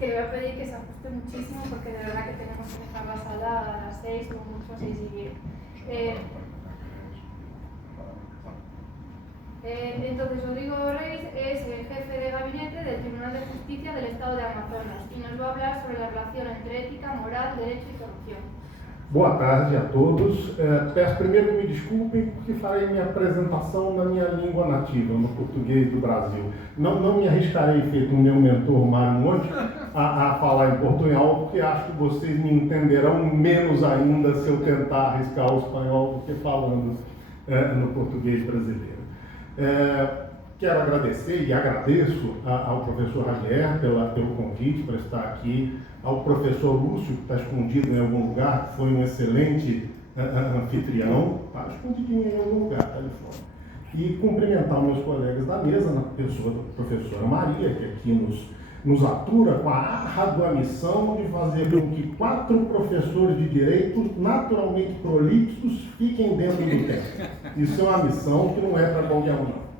que le voy a pedir que se ajuste muchísimo porque de verdad que tenemos que dejar la sala a las 6 o mucho 6 y 10. Entonces, Rodrigo Reis es el jefe de gabinete del Tribunal de Justicia del Estado de Amazonas y nos va a hablar sobre la relación entre ética, moral, derecho y corrupción. Boa tarde a todos. Peço primeiro que me desculpem porque farei minha apresentação na minha língua nativa, no português do Brasil. Não me arriscarei, feito o meu mentor Mário Monte, a falar em portunhol, porque acho que vocês me entenderão menos ainda se eu tentar arriscar o espanhol do que falando no português brasileiro. Quero agradecer e agradeço ao professor Javier pelo convite para estar aqui, ao professor Lúcio, que está escondido em algum lugar, que foi um excelente anfitrião, está escondidinho em algum lugar, está ali fora. E cumprimentar meus colegas da mesa, na pessoa da professora Maria, que aqui nos atura com a árdua missão de fazer com que 4 professores de direito naturalmente prolixos fiquem dentro do tempo. Isso é uma missão que não é para qualquer um, não.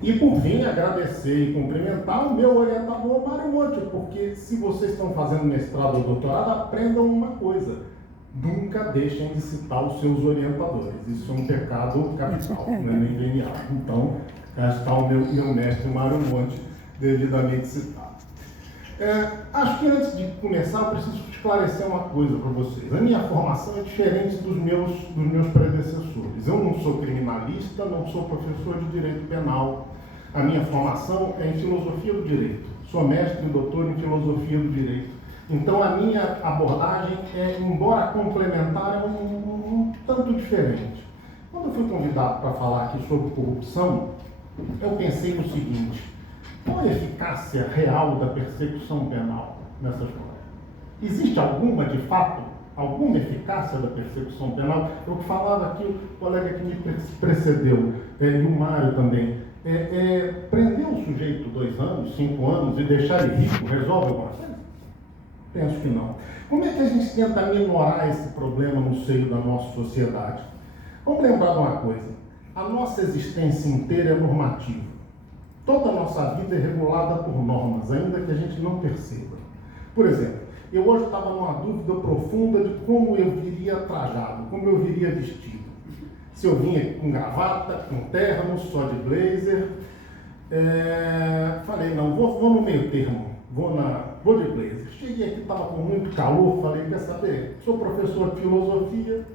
E por fim, agradecer e cumprimentar o meu orientador Mário Monte, porque se vocês estão fazendo mestrado ou doutorado, aprendam uma coisa: nunca deixem de citar os seus orientadores. Isso é um pecado capital, não é nem venial. Então, cá está o meu mestre Mário Monte, devidamente citado. Acho que antes de começar, eu preciso esclarecer uma coisa para vocês. A minha formação é diferente dos meus predecessores. Eu não sou criminalista, não sou professor de direito penal. A minha formação é em filosofia do direito. Sou mestre e doutor em filosofia do direito. Então, a minha abordagem embora complementar, um tanto diferente. Quando eu fui convidado para falar aqui sobre corrupção, eu pensei no seguinte: qual a eficácia real da persecução penal nessa história? Existe alguma, de fato, alguma eficácia da persecução penal? Eu falava aqui, o colega que me precedeu, e o Mário também, prender um sujeito 2 anos, 5 anos e deixar ele rico, resolve alguma coisa? Penso que não. Como é que a gente tenta minorar esse problema no seio da nossa sociedade? Vamos lembrar de uma coisa: a nossa existência inteira é normativa. Toda a nossa vida é regulada por normas, ainda que a gente não perceba. Por exemplo, eu hoje estava numa dúvida profunda de como eu viria trajado, como eu viria vestido. Se eu vinha com gravata, com terno, só de blazer. Falei, não, vou no meio termo, vou de blazer. Cheguei aqui, estava com muito calor, falei, quer saber? Sou professor de filosofia,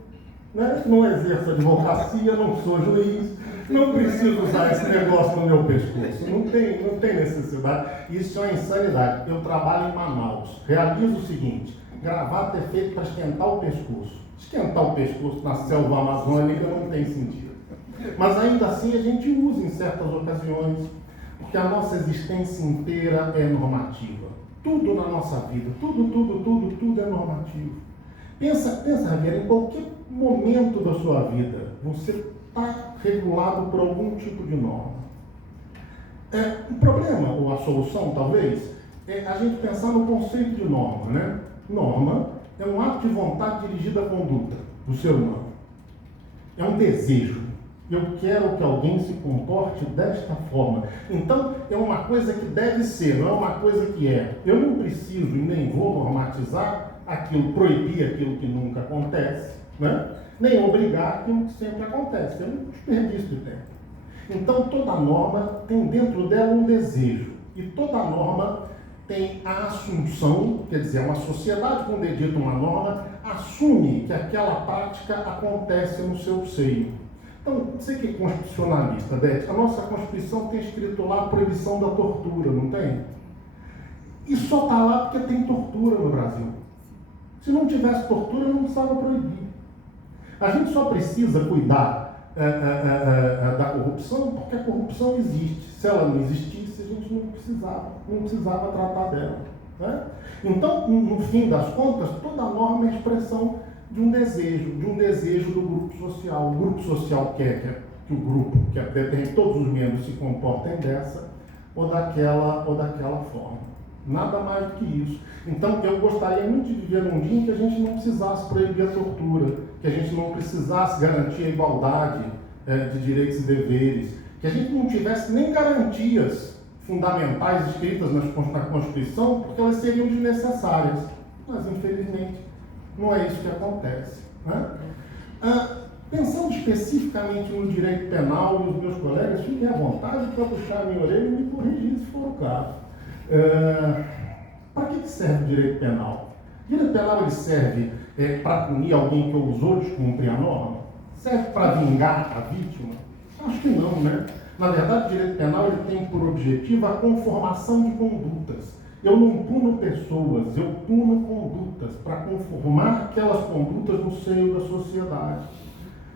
né? Não exerço advocacia, não sou juiz. Não preciso usar esse negócio no meu pescoço, não tem necessidade. Isso é uma insanidade. Eu trabalho em Manaus, realizo o seguinte: gravata é feita para esquentar o pescoço. Esquentar o pescoço na selva amazônica não tem sentido. Mas ainda assim a gente usa em certas ocasiões, porque a nossa existência inteira é normativa. Tudo na nossa vida, tudo é normativo. Pensa, Javier, em qualquer momento da sua vida, você está regulado por algum tipo de norma. O problema, ou a solução, talvez, é a gente pensar no conceito de norma, né? Norma é um ato de vontade dirigido à conduta do ser humano. É um desejo. Eu quero que alguém se comporte desta forma. Então, é uma coisa que deve ser, não é uma coisa que é. Eu não preciso e nem vou normatizar aquilo, proibir aquilo que nunca acontece, né? Nem obrigar aquilo que sempre acontece. É um desperdício de tempo. Então, toda norma tem dentro dela um desejo. E toda norma tem a assunção, quer dizer, uma sociedade, quando edita uma norma, assume que aquela prática acontece no seu seio. Então, você que é constitucionalista, Beth, a nossa Constituição tem escrito lá a proibição da tortura, não tem? E só está lá porque tem tortura no Brasil. Se não tivesse tortura, não precisava proibir. A gente só precisa cuidar da corrupção porque a corrupção existe. Se ela não existisse, a gente não precisava tratar dela, né? Então, no fim das contas, toda norma é expressão de um desejo do grupo social. O grupo social quer que o grupo, que tem todos os membros se comportem dessa ou daquela forma. Nada mais do que isso. Então, eu gostaria muito de viver num dia em que a gente não precisasse proibir a tortura, que a gente não precisasse garantir a igualdade de direitos e deveres, que a gente não tivesse nem garantias fundamentais escritas na Constituição, porque elas seriam desnecessárias. Mas, infelizmente, não é isso que acontece, né? Pensando especificamente no direito penal, e os meus colegas fiquem à vontade para puxar a minha orelha e me corrigir se for o caso. Para que serve o direito penal? O direito penal ele serve para punir alguém que ousou descumprir a norma? Serve para vingar a vítima? Acho que não, né? Na verdade, o direito penal ele tem por objetivo a conformação de condutas. Eu não puno pessoas, eu puno condutas para conformar aquelas condutas no seio da sociedade.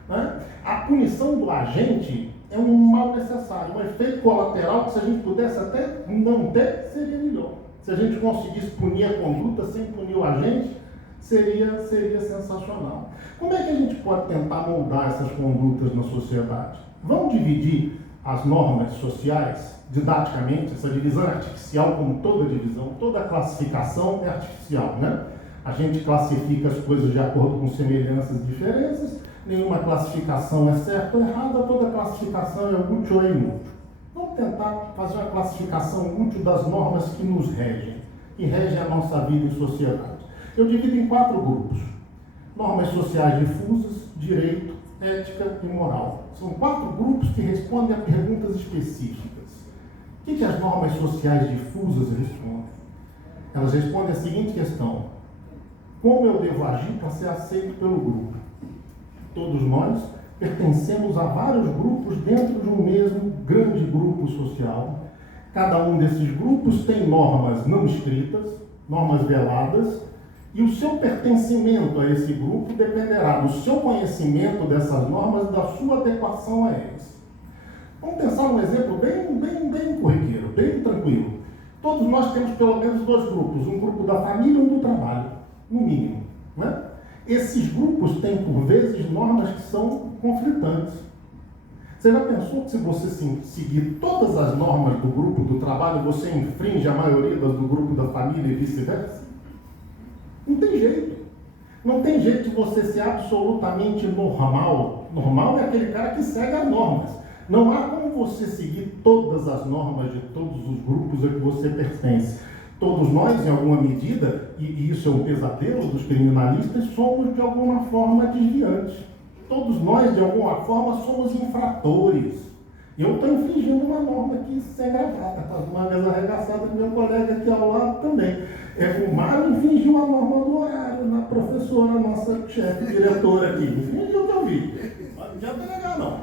Né? A punição do agente é um mal necessário, um efeito colateral que, se a gente pudesse até não ter, seria melhor. Se a gente conseguisse punir a conduta sem punir o agente, seria sensacional. Como é que a gente pode tentar moldar essas condutas na sociedade? Vamos dividir as normas sociais didaticamente, essa divisão é artificial, como toda divisão, toda classificação é artificial, né? A gente classifica as coisas de acordo com semelhanças e diferenças, nenhuma classificação é certa ou errada, toda classificação é útil ou inútil. Vamos tentar fazer uma classificação útil das normas que nos regem, que regem a nossa vida em sociedade. Eu divido em 4 grupos: normas sociais difusas, direito, ética e moral. São 4 grupos que respondem a perguntas específicas. O que as normas sociais difusas respondem? Elas respondem a seguinte questão: como eu devo agir para ser aceito pelo grupo? Todos nós pertencemos a vários grupos dentro de um mesmo grande grupo social. Cada um desses grupos tem normas não escritas, normas veladas, e o seu pertencimento a esse grupo dependerá do seu conhecimento dessas normas e da sua adequação a elas. Vamos pensar num exemplo bem corriqueiro, bem tranquilo. Todos nós temos pelo menos 2 grupos, um grupo da família e um do trabalho, no mínimo, né? Esses grupos têm, por vezes, normas que são conflitantes. Você já pensou que, se você seguir todas as normas do grupo do trabalho, você infringe a maioria das do grupo da família e vice-versa? Não tem jeito. Não tem jeito de você ser absolutamente normal. Normal é aquele cara que segue as normas. Não há como você seguir todas as normas de todos os grupos a que você pertence. Todos nós, em alguma medida, e isso é um pesadelo dos criminalistas, somos de alguma forma desviantes. Todos nós, de alguma forma, somos infratores. Eu estou infringindo uma norma aqui sem gravata, tá? Uma vez arregaçada do meu colega aqui ao lado também. O Mário infringiu a norma do horário na professora, nossa chefe, diretora aqui. Infringiu o que eu vi. Não adianta negar, não.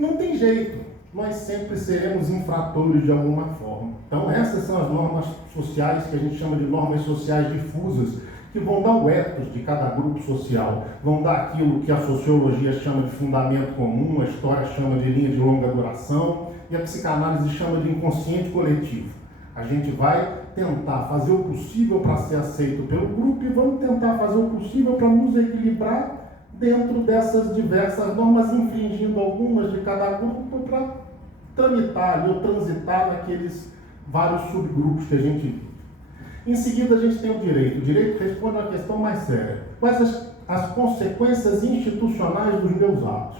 Não tem jeito. Nós sempre seremos infratores de alguma forma. Então, essas são as normas sociais que a gente chama de normas sociais difusas, que vão dar o ethos de cada grupo social, vão dar aquilo que a sociologia chama de fundamento comum, a história chama de linha de longa duração e a psicanálise chama de inconsciente coletivo. A gente vai tentar fazer o possível para ser aceito pelo grupo e vamos tentar fazer o possível para nos equilibrar dentro dessas diversas normas, infringindo algumas de cada grupo para tramitar ali, ou transitar naqueles vários subgrupos que a gente vive. Em seguida, a gente tem o direito. O direito responde a uma questão mais séria. Quais as consequências institucionais dos meus atos?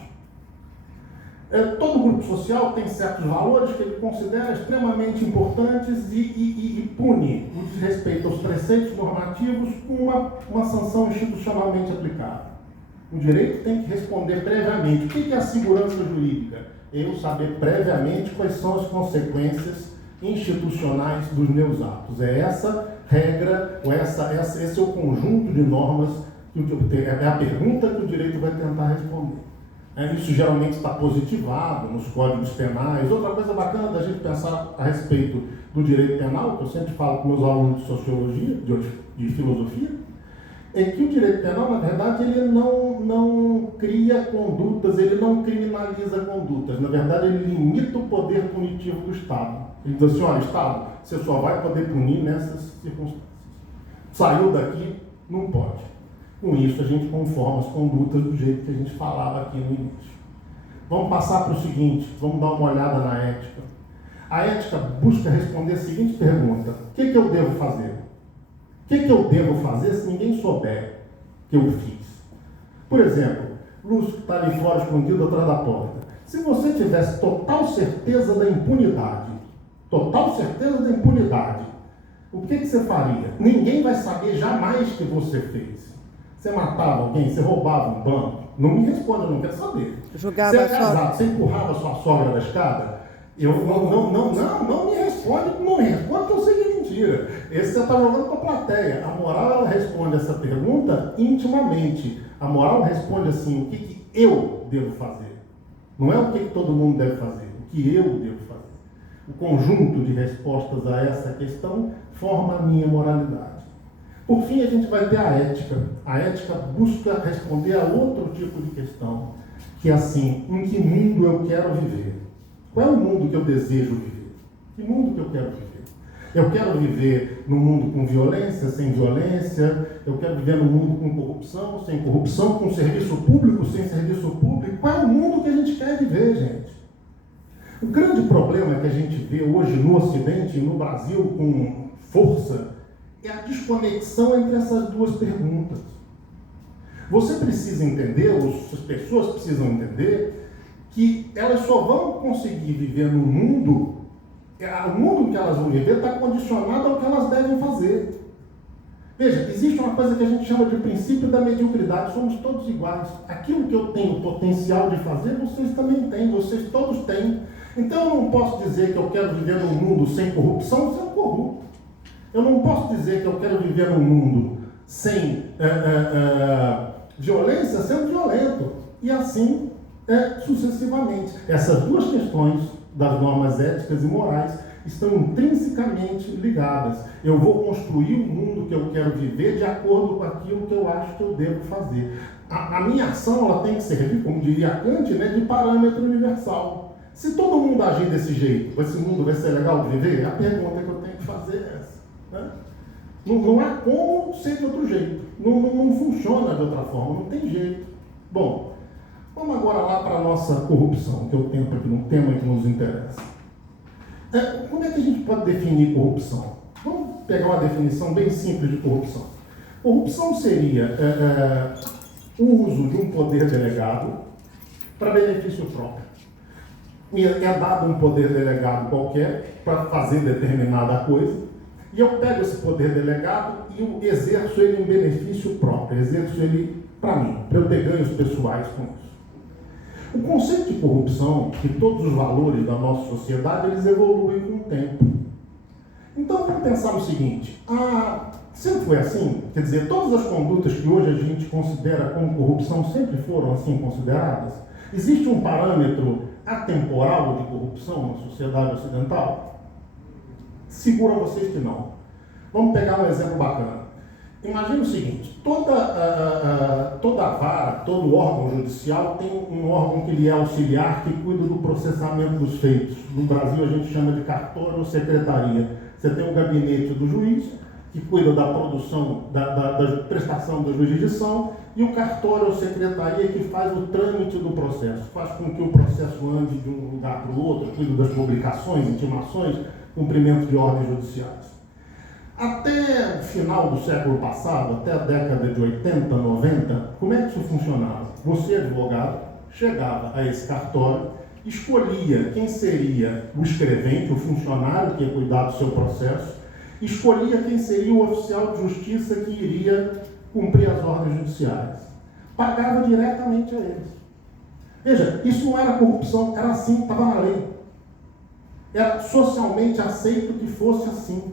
Todo grupo social tem certos valores que ele considera extremamente importantes e pune o desrespeito aos preceitos normativos com uma sanção institucionalmente aplicável. O direito tem que responder previamente. O que é a segurança jurídica? Eu saber previamente quais são as consequências institucionais dos meus atos. É essa regra, ou esse é o conjunto de normas, é a pergunta que o direito vai tentar responder. Isso geralmente está positivado nos códigos penais. Outra coisa bacana da gente pensar a respeito do direito penal, que eu sempre falo com meus alunos de sociologia, de filosofia, é que o direito penal, na verdade, ele não cria condutas, ele não criminaliza condutas. Na verdade, ele limita o poder punitivo do Estado. Ele diz assim: olha, Estado, você só vai poder punir nessas circunstâncias. Saiu daqui, não pode. Com isso, a gente conforma as condutas do jeito que a gente falava aqui no início. Vamos passar para o seguinte, vamos dar uma olhada na ética. A ética busca responder a seguinte pergunta: o que eu devo fazer? O que eu devo fazer se ninguém souber que eu fiz? Por exemplo, Lúcio, que está ali fora escondido atrás da porta. Se você tivesse total certeza da impunidade total certeza da impunidade, o que você faria? Ninguém vai saber jamais que você fez. Você matava alguém, você roubava um banco? Não me responda, eu não quero saber. Jogava você é casado, você empurrava sua sogra da escada? Eu não me responde, não me responde que eu sei que é mentira. Esse você está jogando para a plateia. A moral, ela responde essa pergunta intimamente. A moral responde assim, o que eu devo fazer? Não é o que todo mundo deve fazer, o que eu devo fazer. O conjunto de respostas a essa questão forma a minha moralidade. Por fim, a gente vai ter a ética. A ética busca responder a outro tipo de questão, que é assim, em que mundo eu quero viver? Qual é o mundo que eu desejo viver? Que mundo que eu quero viver? Eu quero viver num mundo com violência, sem violência? Eu quero viver num mundo com corrupção, sem corrupção? Com serviço público, sem serviço público? Qual é o mundo que a gente quer viver, gente? O grande problema que a gente vê hoje no Ocidente e no Brasil com força é a desconexão entre essas duas perguntas. Você precisa entender, as pessoas precisam entender, que elas só vão conseguir viver no mundo, o mundo que elas vão viver está condicionado ao que elas devem fazer. Veja, existe uma coisa que a gente chama de princípio da mediocridade, somos todos iguais. Aquilo que eu tenho potencial de fazer, vocês também têm, vocês todos têm. Então eu não posso dizer que eu quero viver num mundo sem corrupção, sendo corrupto. Eu não posso dizer que eu quero viver num mundo sem violência, sendo violento. E assim sucessivamente. Essas duas questões das normas éticas e morais estão intrinsecamente ligadas. Eu vou construir o mundo que eu quero viver de acordo com aquilo que eu acho que eu devo fazer. A minha ação ela tem que servir, como diria Kant, de parâmetro universal. Se todo mundo agir desse jeito, esse mundo vai ser legal de viver? A pergunta que eu tenho que fazer é essa. Né? Não há como ser de outro jeito. Não funciona de outra forma, não tem jeito. Bom, vamos agora lá para a nossa corrupção, que é o tema que nos interessa. Como é que a gente pode definir corrupção? Vamos pegar uma definição bem simples de corrupção. Corrupção seria o uso de um poder delegado para benefício próprio. É dado um poder delegado qualquer para fazer determinada coisa, e eu pego esse poder delegado e eu exerço ele em benefício próprio, exerço ele para mim, para eu ter ganhos pessoais com isso. O conceito de corrupção e todos os valores da nossa sociedade, eles evoluem com o tempo. Então vamos pensar no seguinte, sempre foi assim? Quer dizer, todas as condutas que hoje a gente considera como corrupção sempre foram assim consideradas? Existe um parâmetro atemporal de corrupção na sociedade ocidental? Seguro a vocês que não. Vamos pegar um exemplo bacana. Imagina o seguinte, toda vara, todo órgão judicial tem um órgão que lhe é auxiliar, que cuida do processamento dos feitos. No Brasil a gente chama de cartório ou secretaria. Você tem o gabinete do juiz, que cuida da produção, da prestação da jurisdição, e o cartório ou secretaria que faz o trâmite do processo, faz com que o processo ande de um lugar para o outro, cuida das publicações, intimações, cumprimento de ordens judiciais. Até o final do século passado, até a década de 80, 90, como é que isso funcionava? Você, advogado, chegava a esse cartório, escolhia quem seria o escrevente, o funcionário que ia cuidar do seu processo, escolhia quem seria o oficial de justiça que iria cumprir as ordens judiciais. Pagava diretamente a eles. Veja, isso não era corrupção, era assim, estava na lei. Era socialmente aceito que fosse assim.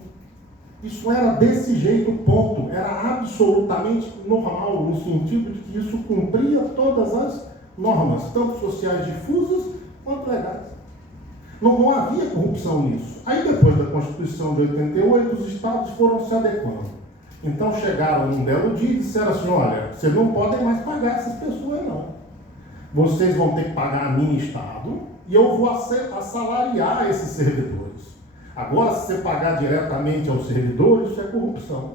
Isso era desse jeito, ponto. Era absolutamente normal, no sentido de que isso cumpria todas as normas, tanto sociais difusas quanto legais. Não havia corrupção nisso. Aí, depois da Constituição de 88, os estados foram se adequando. Então, chegaram num belo dia e disseram assim, olha, vocês não podem mais pagar essas pessoas, não. Vocês vão ter que pagar a mim, Estado, e eu vou assalariar esses servidores. Agora, se você pagar diretamente aos servidores, isso é corrupção.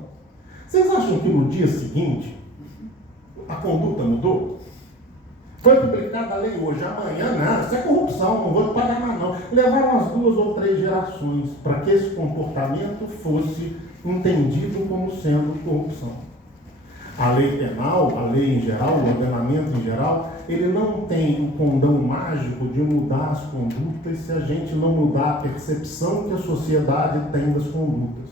Vocês acham que no dia seguinte a conduta mudou? Foi publicada a lei hoje, amanhã não, isso é corrupção, não vou pagar mais não. Levaram as 2 ou 3 gerações para que esse comportamento fosse entendido como sendo corrupção. A lei penal, a lei em geral, o ordenamento em geral, ele não tem o condão mágico de mudar as condutas se a gente não mudar a percepção que a sociedade tem das condutas.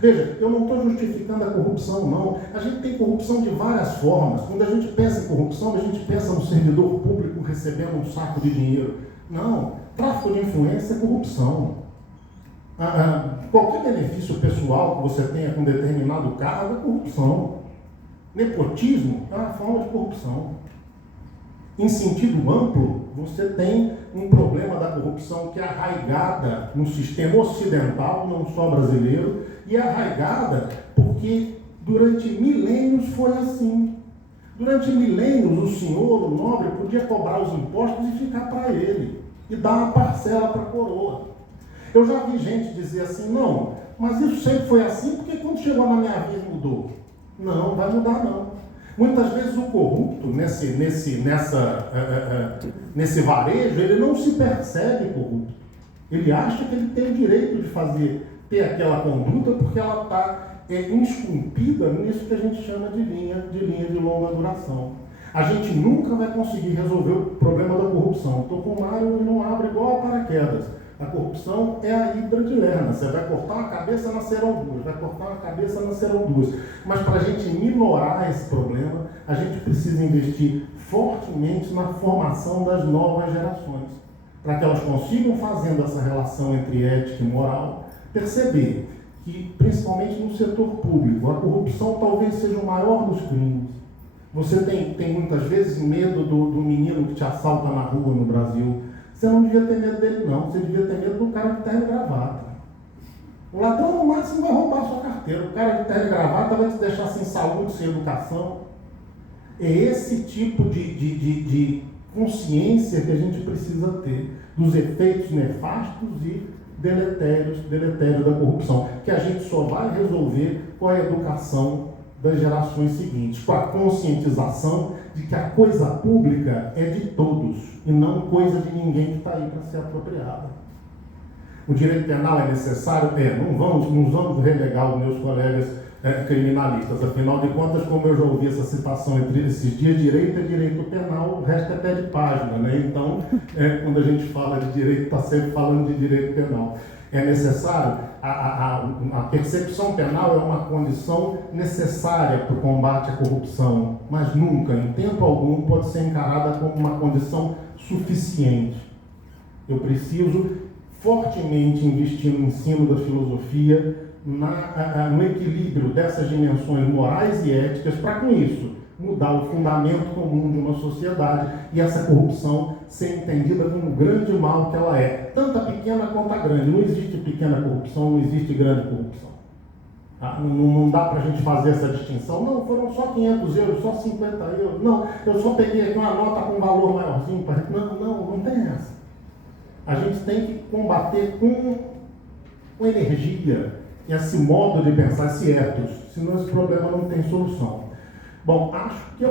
Veja, eu não estou justificando a corrupção, não. A gente tem corrupção de várias formas. Quando a gente pensa em corrupção, a gente pensa no servidor público recebendo um saco de dinheiro. Não, tráfico de influência é corrupção. Qualquer benefício pessoal que você tenha com determinado cargo é corrupção. Nepotismo é uma forma de corrupção. Em sentido amplo, você tem um problema da corrupção que é arraigada no sistema ocidental, não só brasileiro, e é arraigada porque durante milênios foi assim. Durante milênios, o senhor, o nobre, podia cobrar os impostos e ficar para ele, e dar uma parcela para a coroa. Eu já vi gente dizer assim, não, mas isso sempre foi assim, porque quando chegou na minha vez mudou. Não, vai mudar não. Muitas vezes o corrupto, nesse varejo, ele não se percebe corrupto. Ele acha que ele tem o direito de ter aquela conduta porque ela está esculpida nisso que a gente chama de linha de longa duração. A gente nunca vai conseguir resolver o problema da corrupção. Estou com o Mário, ele não abre igual a paraquedas. A corrupção é a hidra de Lerna. Você vai cortar uma cabeça, nascerão duas. Vai cortar uma cabeça, nascerão duas. Mas para a gente minorar esse problema, a gente precisa investir fortemente na formação das novas gerações. Para que elas consigam, fazendo essa relação entre ética e moral, perceber que, principalmente no setor público, a corrupção talvez seja o maior dos crimes. Você tem muitas vezes medo do menino que te assalta na rua no Brasil. Você não devia ter medo dele, não. Você devia ter medo do cara que está de gravata. O ladrão, no máximo, vai roubar a sua carteira. O cara que está de gravata vai te deixar sem saúde, sem educação. É esse tipo de consciência que a gente precisa ter dos efeitos nefastos e deletérios da corrupção, que a gente só vai resolver com a educação das gerações seguintes, com a conscientização de que a coisa pública é de todos e não coisa de ninguém que está aí para ser apropriada. O direito penal é necessário? Não vamos relegar os meus colegas criminalistas, afinal de contas, como eu já ouvi essa citação entre esses dias, direito é direito penal, o resto é pé de página, né? Então, quando a gente fala de direito, está sempre falando de direito penal. É necessário, a percepção penal é uma condição necessária para o combate à corrupção, mas nunca, em tempo algum, pode ser encarada como uma condição suficiente. Eu preciso fortemente investir no ensino da filosofia, no equilíbrio dessas dimensões morais e éticas, para com isso mudar o fundamento comum de uma sociedade e essa corrupção ser entendida como o grande mal que ela é, tanto a pequena quanto a grande. Não existe pequena corrupção, não existe grande corrupção. Não dá para a gente fazer essa distinção. Não, foram só 500 euros, só 50 euros. Não, eu só peguei aqui uma nota com valor maiorzinho. Não tem essa. A gente tem que combater com energia esse modo de pensar, esse ethos, senão esse problema não tem solução. Bom, acho que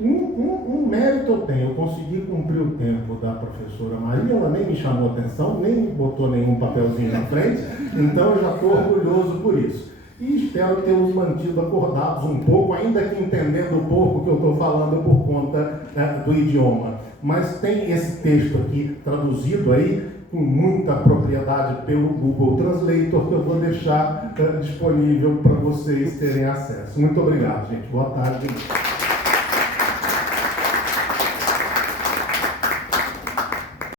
um mérito eu tenho, eu consegui cumprir o tempo da professora Maria, ela nem me chamou atenção, nem me botou nenhum papelzinho na frente, então eu já estou orgulhoso por isso. E espero ter os mantido acordados um pouco, ainda que entendendo pouco o que eu estou falando por conta do idioma. Mas tem esse texto aqui traduzido aí, com muita propriedade pelo Google Translator, que eu vou deixar disponível para vocês terem acesso. Muito obrigado, gente. Boa tarde.